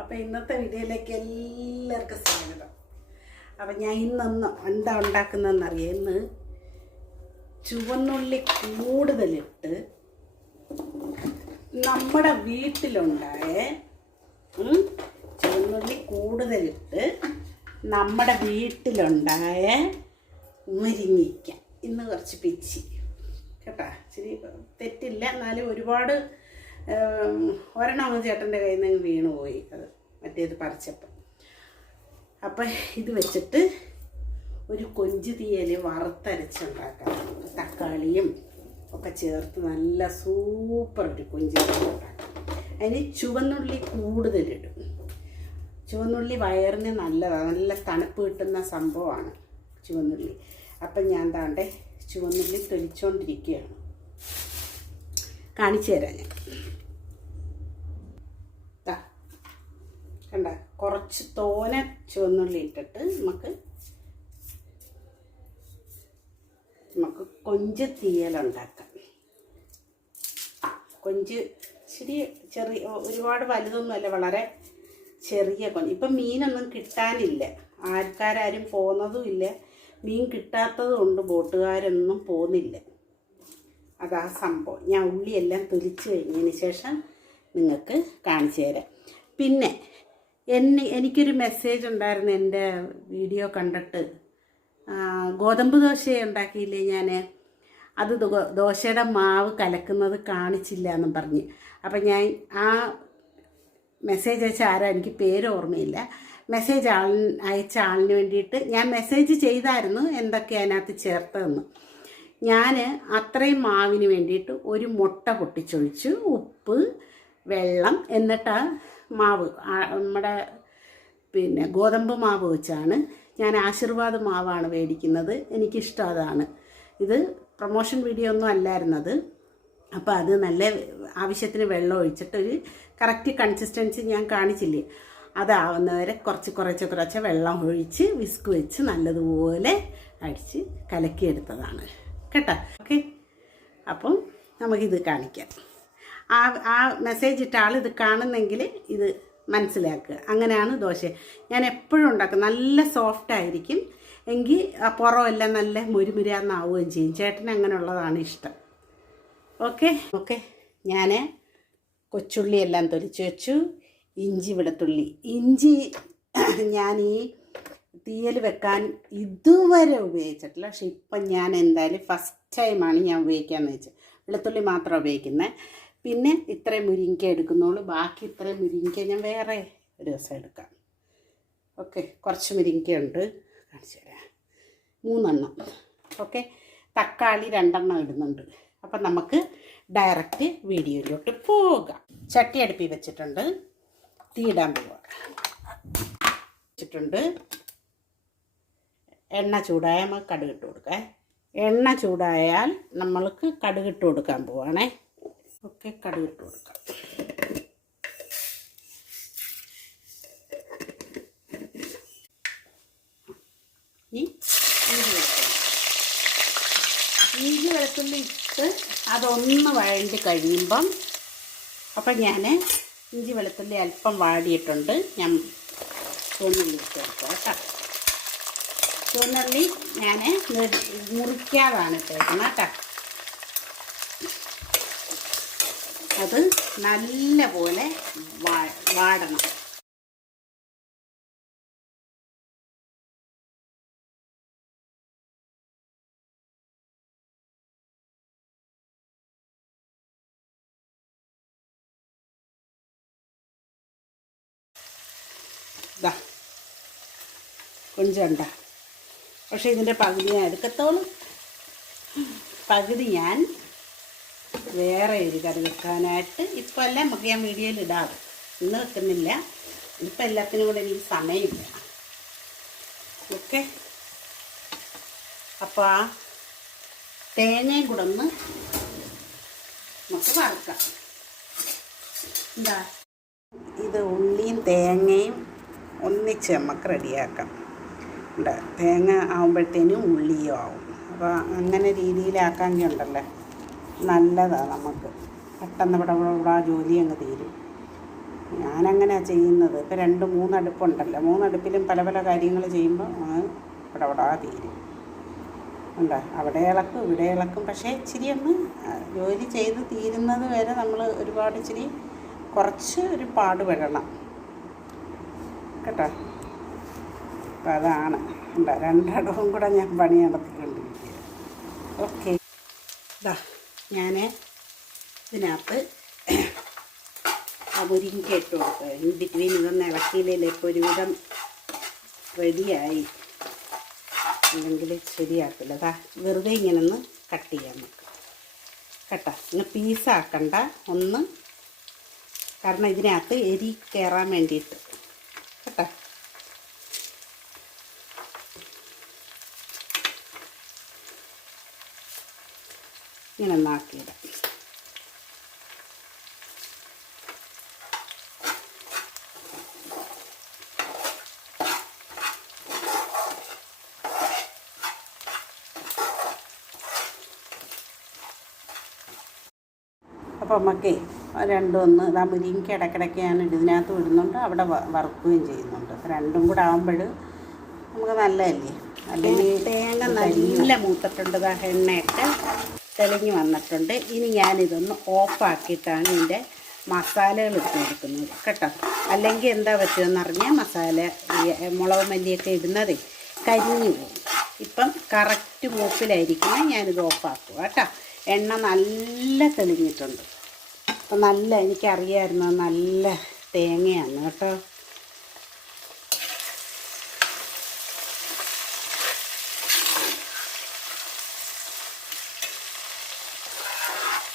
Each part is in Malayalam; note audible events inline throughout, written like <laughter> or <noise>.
അപ്പോൾ ഇന്നത്തെ വീഡിയോയിലേക്ക് എല്ലാവർക്കും സ്വാഗതം. അപ്പം ഞാൻ ഇന്നൊന്ന് എന്താ ഉണ്ടാക്കുന്നതെന്നറിയാം? ഇന്ന് ചുവന്നുള്ളി കൂടുതലിട്ട് നമ്മുടെ വീട്ടിലുണ്ടായ ചുവന്നുള്ളി കൂടുതലിട്ട് നമ്മുടെ വീട്ടിലുണ്ടായ മുരിങ്ങിക്ക ഇന്ന് കുറച്ച് പിച്ചി. കേട്ടാ? ഇച്ചിരി തെറ്റില്ല. എന്നാലും ഒരുപാട് ഒരെണ്ണം ചേട്ടന്റെ കയ്യിൽ നിന്ന് വീണു പോയി. അത് മറ്റേത് പറിച്ചപ്പം. അപ്പം ഇത് വെച്ചിട്ട് ഒരു കൊഞ്ച് തീയൽ വറുത്തരച്ചുണ്ടാക്കാം. തക്കാളിയും ഒക്കെ ചേർത്ത് നല്ല സൂപ്പർ ഒരു കൊഞ്ച് ഉണ്ടാക്കാം അതിന് ചുവന്നുള്ളി കൂടുതലിടും. ചുവന്നുള്ളി വയറിന് നല്ലതാണ് നല്ല തണുപ്പ് കിട്ടുന്ന സംഭവമാണ് ചുവന്നുള്ളി. അപ്പം ഞാൻ താണ്ടെ ചുവന്നുള്ളി തൊലിച്ചുകൊണ്ടിരിക്കുകയാണ് കാണിച്ചു തരാം ഞാൻ. കണ്ട? കുറച്ച് തോന ചുവന്നുള്ളി ഇട്ടിട്ട് നമുക്ക് നമുക്ക് കൊഞ്ച് തീയലുണ്ടാക്കാം കൊഞ്ച് ഇച്ചിരി ചെറിയ ഒരുപാട് വലുതൊന്നുമല്ല വളരെ ചെറിയ കൊഞ്ച്. ഇപ്പം മീനൊന്നും കിട്ടാനില്ല. ആൾക്കാരും പോകുന്നതും ഇല്ല. മീൻ കിട്ടാത്തത് കൊണ്ട് ബോട്ടുകാരൊന്നും പോകുന്നില്ല. അതാ സംഭവം. ഞാൻ ഉള്ളിയെല്ലാം തൊലിച്ച് കഴിഞ്ഞതിന് ശേഷം നിങ്ങൾക്ക് കാണിച്ചു തരാം. പിന്നെ എന്നെ എനിക്കൊരു മെസ്സേജ് ഉണ്ടായിരുന്നു എന്റെ വീഡിയോ കണ്ടിട്ട്. ഗോതമ്പ് ദോശ ഉണ്ടാക്കിയില്ലേ ഞാൻ അത് ദോശയുടെ മാവ് കലക്കുന്നത് കാണിച്ചില്ല എന്നും പറഞ്ഞ്. അപ്പം ഞാൻ ആ മെസ്സേജ് അയച്ച ആരാ എനിക്ക് പേര് ഓർമ്മയില്ല. മെസ്സേജ് ആൾ അയച്ച ആളിന് വേണ്ടിയിട്ട് ഞാൻ മെസ്സേജ് ചെയ്തായിരുന്നു എന്തൊക്കെ അതിനകത്ത് ചേർത്തതെന്ന്. ഞാൻ അത്രയും മാവിന് വേണ്ടിയിട്ട് ഒരു മുട്ട പൊട്ടിച്ചൊഴിച്ചു. ഉപ്പ് വെള്ളം എന്നിട്ട് മാവ് നമ്മുടെ പിന്നെ ഗോതമ്പ് മാവ് വെച്ചാണ്. ഞാൻ ആശീർവാദ് മാവാണ് മേടിക്കുന്നത്. എനിക്കിഷ്ടം അതാണ്. ഇത് പ്രൊമോഷൻ വീഡിയോ ഒന്നും അല്ലായിരുന്നത്. അപ്പോൾ അത് നല്ല ആവശ്യത്തിന് വെള്ളം ഒഴിച്ചിട്ട് ഒരു കറക്റ്റ് കൺസിസ്റ്റൻസി ഞാൻ കാണിച്ചില്ലേ? അതാവുന്നവരെ കുറച്ച് കുറച്ച് കുറച്ച് വെള്ളം ഒഴിച്ച് വിസ്ക് വെച്ച് നല്ലതുപോലെ അടിച്ച് കലക്കിയെടുത്തതാണ്. കേട്ടോ? ഓക്കെ. അപ്പം നമുക്കിത് കാണിക്കാം. ആ ആ മെസ്സേജ് ഇട്ട ആൾ ഇത് കാണുന്നെങ്കിൽ ഇത് മനസ്സിലാക്കുക. അങ്ങനെയാണ് ദോശ. ഞാൻ എപ്പോഴും ഉണ്ടാക്കും. നല്ല സോഫ്റ്റ് ആയിരിക്കും. എങ്കിൽ ആ പുറമെല്ലാം നല്ല മുരുമുരാന്നാവുകയും ചെയ്യും. ചേട്ടന് അങ്ങനെയുള്ളതാണ് ഇഷ്ടം. ഓക്കെ? ഓക്കെ. ഞാൻ കൊച്ചുള്ളി എല്ലാം തൊലിച്ച് വെച്ചു. ഇഞ്ചി വെളുത്തുള്ളി. ഇഞ്ചി ഞാൻ ഈ തീയൽ വെക്കാൻ ഇതുവരെ ഉപയോഗിച്ചിട്ടില്ല. പക്ഷെ ഇപ്പം ഞാൻ എന്തായാലും ഫസ്റ്റ് ടൈമാണ് ഞാൻ ഉപയോഗിക്കാമെന്ന് വെച്ചത്. വെളുത്തുള്ളി മാത്രം ഉപയോഗിക്കുന്നത് പിന്നെ ഇത്രയും മുരിങ്ങ എടുക്കുന്നുള്ളൂ. ബാക്കി ഇത്രയും മുരിങ്ങ ഞാൻ വേറെ ഒരു ദിവസം എടുക്കാം. ഓക്കെ കുറച്ച് മുരിങ്ങയുണ്ട് കാണിച്ചു തരാം. മൂന്നെണ്ണം. ഓക്കെ തക്കാളി രണ്ടെണ്ണം ഇടുന്നുണ്ട്. അപ്പം നമുക്ക് ഡയറക്റ്റ് വീഡിയോയിലോട്ട് പോകാം. ചട്ടി അടുപ്പി വെച്ചിട്ടുണ്ട്. തീ ഇടാൻ പോവാം. വെച്ചിട്ടുണ്ട്. എണ്ണ ചൂടായാൽ നമുക്ക് കടുകിട്ട് കൊടുക്കാം എണ്ണ ചൂടായാൽ നമ്മൾക്ക് കടുകിട്ട് കൊടുക്കാൻ പോവാണേ. ഒക്കെ കടുകിട്ട് കൊടുക്കാം. ഇഞ്ചി വെളുത്തുള്ളി. ഇട്ട് അതൊന്ന് വഴണ്ടി കഴിയുമ്പം അപ്പം ഞാൻ ഇഞ്ചി വെളുത്തുള്ളി അല്പം വാടിയിട്ടുണ്ട്. ഞാൻ ചുവന്നുള്ളി ഇട്ട് കൊടുക്കാം കേട്ടോ. ചുവന്നുള്ളി ഞാൻ മുറിക്കാതാണ് ഇട്ടേക്കുന്നത് കേട്ടോ. അത് നല്ല പോലെ വാടണം. ഇതാ കൊഞ്ചുണ്ട? പക്ഷേ ഇതിന്റെ പകുതി ഞാൻ എടുക്കത്തോളും. പകുതി ഞാൻ വേറെ ഒരു കറി വെക്കാനായിട്ട് ഇപ്പോൾ അല്ല നമുക്ക് ഞാൻ വീഡിയോയിൽ ഇടാറ്. ഇന്ന് വെക്കുന്നില്ല. ഇപ്പം എല്ലാത്തിനും കൂടെ എനിക്ക് സമയമില്ല. ഓക്കെ. അപ്പോൾ ആ തേങ്ങയും കൂടെ ഒന്ന് നമുക്ക് വറുക്കാം. എന്താ? ഇത് ഉള്ളിയും തേങ്ങയും ഒന്നിച്ച് നമുക്ക് റെഡിയാക്കാം. ഉണ്ട് തേങ്ങ ആകുമ്പോഴത്തേനും ഉള്ളിയും ആവും. അപ്പോൾ അങ്ങനെ രീതിയിലാക്കാമെങ്കിൽ ഉണ്ടല്ലോ? നല്ലതാണ് നമുക്ക്. പെട്ടെന്ന് ഇവിടെ ഇവിടെ ആ ജോലി അങ്ങ് തീരും. ഞാനങ്ങനെയാണ് ചെയ്യുന്നത്. ഇപ്പോൾ രണ്ട് മൂന്നടുപ്പുണ്ടല്ലോ. മൂന്നടുപ്പിലും പല പല കാര്യങ്ങൾ ചെയ്യുമ്പോൾ ഇവിടെ ഇവിടെ തീരും. ഉണ്ട് അവിടെ ഇളക്കും ഇവിടെ ഇളക്കും. പക്ഷേ ഇച്ചിരി ഒന്ന് ജോലി ചെയ്ത് തീരുന്നത് വരെ നമ്മൾ ഒരുപാട് ഇച്ചിരി കുറച്ച് ഒരു പാടുപെടണം. കേട്ടോ? അപ്പം അതാണ്. എന്താ രണ്ടടവും കൂടെ ഞാൻ പണി നടത്തിക്കൊണ്ടിരിക്കുക ഓക്കെ. ഇതാ ഞാൻ ഇതിനകത്ത് ആ മുരിങ്ങ ഇട്ട് കൊടുക്കുക ഇൻ ബിറ്റ്വീൻ ഇതൊന്ന് ഇളക്കിയില്ലേ ഇപ്പോൾ ഒരുവിധം റെഡിയായി. അല്ലെങ്കിൽ ശരിയാക്കില്ല. അതാ വെറുതെ ഇങ്ങനെ ഒന്ന് കട്ട് ചെയ്യാൻ നോക്കുക കേട്ടോ? ഇങ്ങനെ പീസാക്കണ്ട ഒന്ന് കാരണം ഇതിനകത്ത് എരി കയറാൻ വേണ്ടിയിട്ട് കേട്ടോ ഇങ്ങനെ ഒന്നാക്കിയിടാം. അപ്പോൾ നമുക്ക് രണ്ടും ഒന്ന് ഇതാ മുരിങ്ങയ്ക്ക് ഇടയ്ക്കിടയ്ക്ക് ഞാൻ ഇതിനകത്ത് ഇടുന്നുണ്ട്. അവിടെ വറുക്കുകയും ചെയ്യുന്നുണ്ട്. രണ്ടും കൂടെ ആകുമ്പോൾ നമുക്ക് നല്ലതല്ലേ? അല്ലെങ്കിൽ തേങ്ങ നല്ല മൂത്തിട്ടുണ്ട് ആ എണ്ണയൊക്കെ. തെളിഞ്ഞ് വന്നിട്ടുണ്ട്. ഇനി ഞാനിതൊന്ന് ഓഫാക്കിയിട്ടാണ് ഇതിന്റെ മസാലകൾ ഇട്ട് കൊടുക്കുന്നത്. കേട്ടോ. അല്ലെങ്കിൽ എന്താ പറ്റുമെന്ന് പറഞ്ഞാൽ മസാല മുളക് മല്ലിയൊക്കെ ഇടുന്നത് കരിഞ്ഞു പോകും. ഇപ്പം കറക്റ്റ് മൂപ്പിലായിരിക്കണം ഞാനിത് ഓഫാക്കുക. കേട്ടോ. എണ്ണ നല്ല തെളിഞ്ഞിട്ടുണ്ട്. അപ്പം നല്ല എനിക്കറിയായിരുന്നു നല്ല തേങ്ങയാണ്. കേട്ടോ.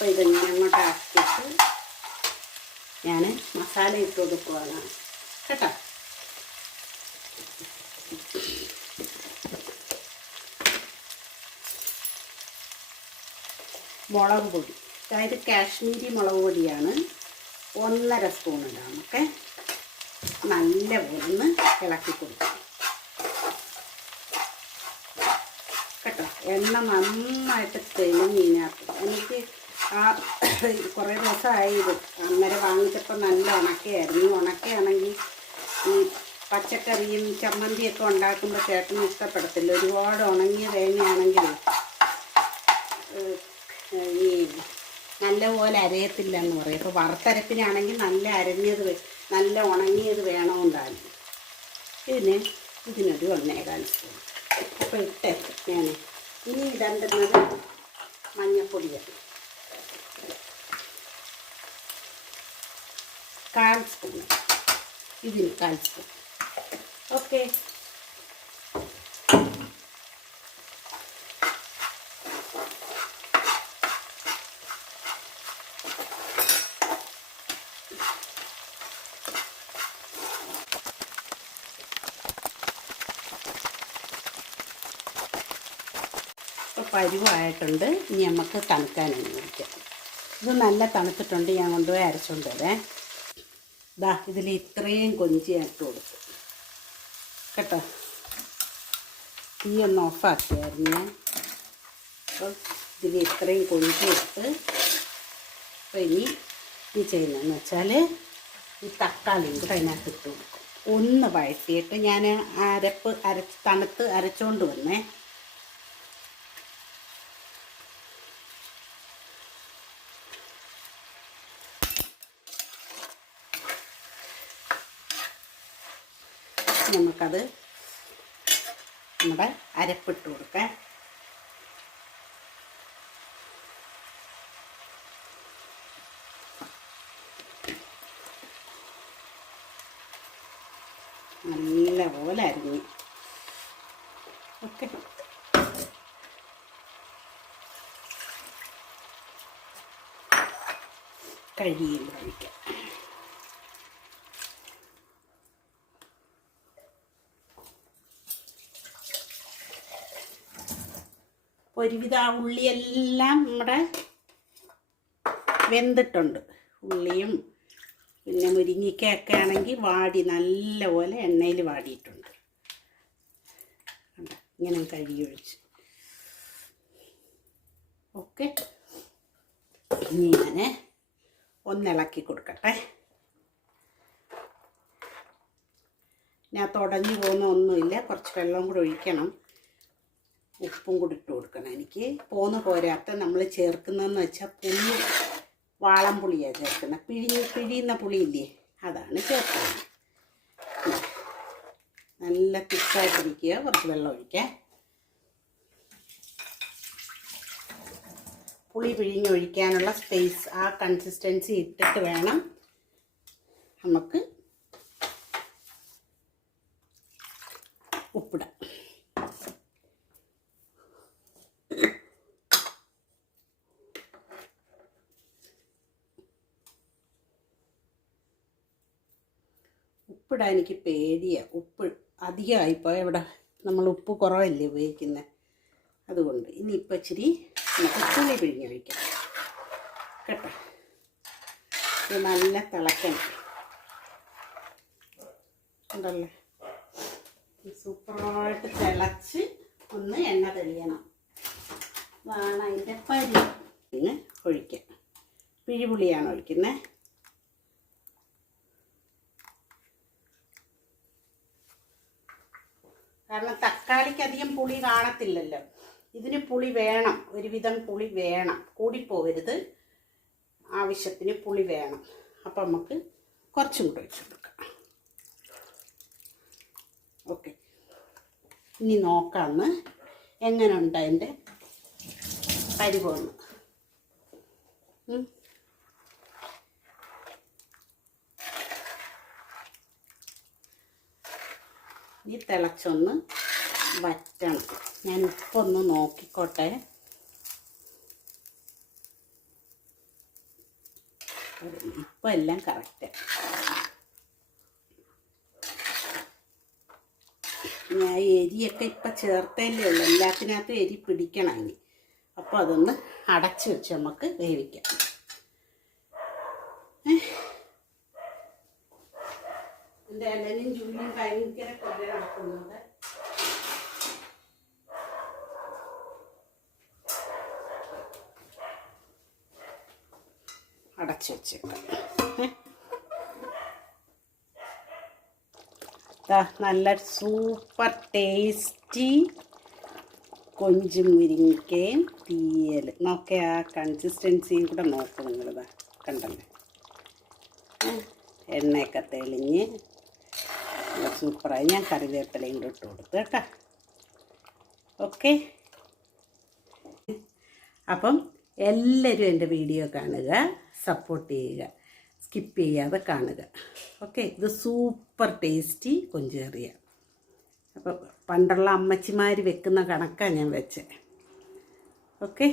അപ്പോൾ ഇതിങ്ങനെ അങ്ങോട്ട് ആക്കിയിട്ട് ഞാൻ മസാല ഇട്ട് കൊടുക്കുവാണ്. കേട്ടോ? മുളക് പൊടി. അതായത് കാശ്മീരി മുളക് പൊടിയാണ് ഒന്നര സ്പൂൺ ഇടാം. ഓക്കെ? നല്ല ഒന്ന് ഇളക്കി കൊടുക്കാം. കേട്ടോ? എണ്ണ നന്നായിട്ട് തെളിഞ്ഞിനകത്ത് എനിക്ക് ആ <coughs> കുറേ ദിവസമായി ഇത് അന്നേരം വാങ്ങിച്ചപ്പോൾ നല്ല ഉണക്കയായിരുന്നു. ഉണക്കയാണെങ്കിൽ ഈ പച്ചക്കറിയും ചമ്മന്തിയൊക്കെ ഉണ്ടാക്കുമ്പോൾ ചേട്ടന് ഇഷ്ടപ്പെടത്തില്ല. ഒരുപാട് ഉണങ്ങിയ തേങ്ങയാണെങ്കിൽ ഈ നല്ലപോലെ അരയത്തില്ല എന്ന് പറയും. അപ്പോൾ വറുത്തരപ്പിനാണെങ്കിൽ നല്ല അരഞ്ഞത് നല്ല ഉണങ്ങിയത് വേണമെന്നാണ് ഇതിന് ഇതിനൊരു ഒന്നേകാൽ സ്പൂൺ അപ്പോൾ ഇട്ടേ ഞാൻ ഇനി ഇടേണ്ടുന്നത് മഞ്ഞൾപ്പൊടിയാണ് കാൽ ഇതിന് കാൽ ഓക്കെ. പരുവായിട്ടുണ്ട്. ഇനി നമുക്ക് തണുക്കാൻ അനുവദിക്കാം ഇത് നല്ല തണുത്തിട്ടുണ്ട്. ഞാൻ കൊണ്ടുപോയി അരച്ചുകൊണ്ട് വരേ. ഇതാ ഇതിൽ ഇത്രയും കൊഞ്ചി ഇട്ട് കൊടുത്തു. കേട്ടോ? തീ ഒന്ന് ഓഫാക്കിയായിരുന്നു. ഞാൻ അപ്പം ഇതിൽ ഇത്രയും കൊഞ്ചി എടുത്ത് അപ്പോൾ ഇനി ഈ ചെയ്യുന്നതെന്ന് വെച്ചാൽ ഈ തക്കാളിയും കൂടെ അതിനകത്ത് ഇട്ട് കൊടുക്കും. ഒന്ന് വഴറ്റിയിട്ട് ഞാൻ അരപ്പ് അരച്ച് തണുത്ത് അരച്ചുകൊണ്ട് വന്നേ. നമുക്കത് നമ്മുടെ അരപ്പിട്ട് കൊടുക്കാം. നല്ല പോലെ അരിഞ്ഞ് ഓക്കെ കഴിയില്ല കഴിക്കാം ഒരുവിധ ആ ഉള്ളിയെല്ലാം നമ്മുടെ വെന്തിട്ടുണ്ട്. ഉള്ളിയും പിന്നെ മുരിങ്ങിക്കയൊക്കെ ആണെങ്കിൽ വാടി നല്ലപോലെ എണ്ണയിൽ വാടിയിട്ടുണ്ട്? ഇങ്ങനെ കഴുകി ഒഴിച്ച്. ഓക്കെ. ഇനി ഞാൻ ഒന്നിളക്കി കൊടുക്കട്ടെ. ഞാൻ തുടഞ്ഞു പോകുന്ന ഒന്നുമില്ല. കുറച്ച് വെള്ളം കൂടി ഒഴിക്കണം. ഉപ്പും കൂടി ഇട്ട് കൊടുക്കണം. എനിക്ക് പോന്ന് പോരാത്ത നമ്മൾ ചേർക്കുന്നതെന്ന് വെച്ചാൽ പുളി വാളം പുളിയാണ് ചേർക്കുന്നത് പിഴിഞ്ഞ് പിഴിയുന്ന പുളിയില്ലേ അതാണ് ചേർക്കുന്നത്. നല്ല തിക്കായിട്ടിരിക്കുക. കുറച്ച് വെള്ളം ഒഴിക്കാം. പുളി പിഴിഞ്ഞൊഴിക്കാനുള്ള സ്പേസ് ആ കൺസിസ്റ്റൻസി ഇട്ടിട്ട് വേണം നമുക്ക് ഉപ്പിടാം ഉപ്പിടാൻ എനിക്ക് പേടിയാണ് ഉപ്പ് അധികമായിപ്പോൾ ഇവിടെ നമ്മൾ ഉപ്പ് കുറവല്ലേ ഉപയോഗിക്കുന്നത് അതുകൊണ്ട് ഇനിയിപ്പോൾ ഇച്ചിരി നമുക്ക് പിഴിഞ്ഞ് ഒഴിക്കാം. കേട്ടോ? നല്ല തിളക്കണം. ഉണ്ടല്ലേ സൂപ്പറായിട്ട് തിളച്ച് ഒന്ന് എണ്ണ തെളിയണം. അതാണ് അതിന്റെ പരി. ഇന്ന് ഒഴിക്കാം. പിഴിപുളിയാണ് ഒഴിക്കുന്നത്. കാരണം തക്കാളിക്ക് അധികം പുളി കാണത്തില്ലല്ലോ. ഇതിന് പുളി വേണം. ഒരുവിധം പുളി വേണം. കൂടിപ്പോകരുത്. ആവശ്യത്തിന് പുളി വേണം. അപ്പം നമുക്ക് കുറച്ചും കൂടെ വെച്ച് കൊടുക്കാം. ഓക്കെ. ഇനി നോക്കാമെന്ന് എങ്ങനെയുണ്ട് അതിന്റെ പരിപോന്ന് ഈ തിളച്ചൊന്ന് വറ്റണം. ഞാൻ ഉപ്പൊന്ന് നോക്കിക്കോട്ടെ. ഇപ്പം എല്ലാം കറക്റ്റ് ഞാൻ എരിയൊക്കെ ഇപ്പം ചേർത്തല്ലേ ഉള്ളൂ. എല്ലാത്തിനകത്തും എരി പിടിക്കണം ഇനി. അപ്പോൾ അതൊന്ന് അടച്ചു വെച്ച് നമുക്ക് വേവിക്കാം. എന്റെ അലനും ജൂലിയും ഭയങ്കര കൊല നടക്കുന്നുണ്ട് അടച്ച് വെച്ചേക്കാം. നല്ല സൂപ്പർ ടേസ്റ്റി കൊഞ്ചും മുരിങ്ങയ്ക്കയും തീയൽ. നോക്കെ ആ കൺസിസ്റ്റൻസിയും കൂടെ നോക്കും നിങ്ങളിതാ കണ്ടല്ലേ? എണ്ണയൊക്കെ തെളിഞ്ഞ് നല്ല സൂപ്പറായി ഞാൻ കറിവേപ്പിലയും കൂടെ ഇട്ട് കൊടുത്തു കേട്ടോ. ഓക്കെ. അപ്പം എല്ലാവരും എന്റെ വീഡിയോ കാണുക സപ്പോർട്ട് ചെയ്യുക സ്കിപ്പ് ചെയ്യാതെ കാണുക. ഓക്കെ. ഇത് സൂപ്പർ ടേസ്റ്റി കൊഞ്ചേറിയ അപ്പോൾ പണ്ടുള്ള അമ്മച്ചിമാർ വെക്കുന്ന കണക്കാണ് ഞാൻ വെച്ചത് ഓക്കെ.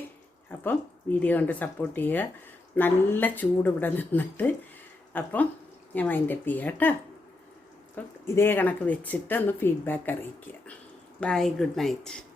അപ്പം വീഡിയോ കൊണ്ട് സപ്പോർട്ട് ചെയ്യുക. നല്ല ചൂട് ഇവിടെ നിന്നിട്ട് അപ്പം ഞാൻ മൈൻഡപ്പ് ചെയ്യാം കേട്ടോ. ഇതേ കണക്ക് വെച്ചിട്ട് ഒന്ന് ഫീഡ്ബാക്ക് അറിയിക്കുക. Bye good night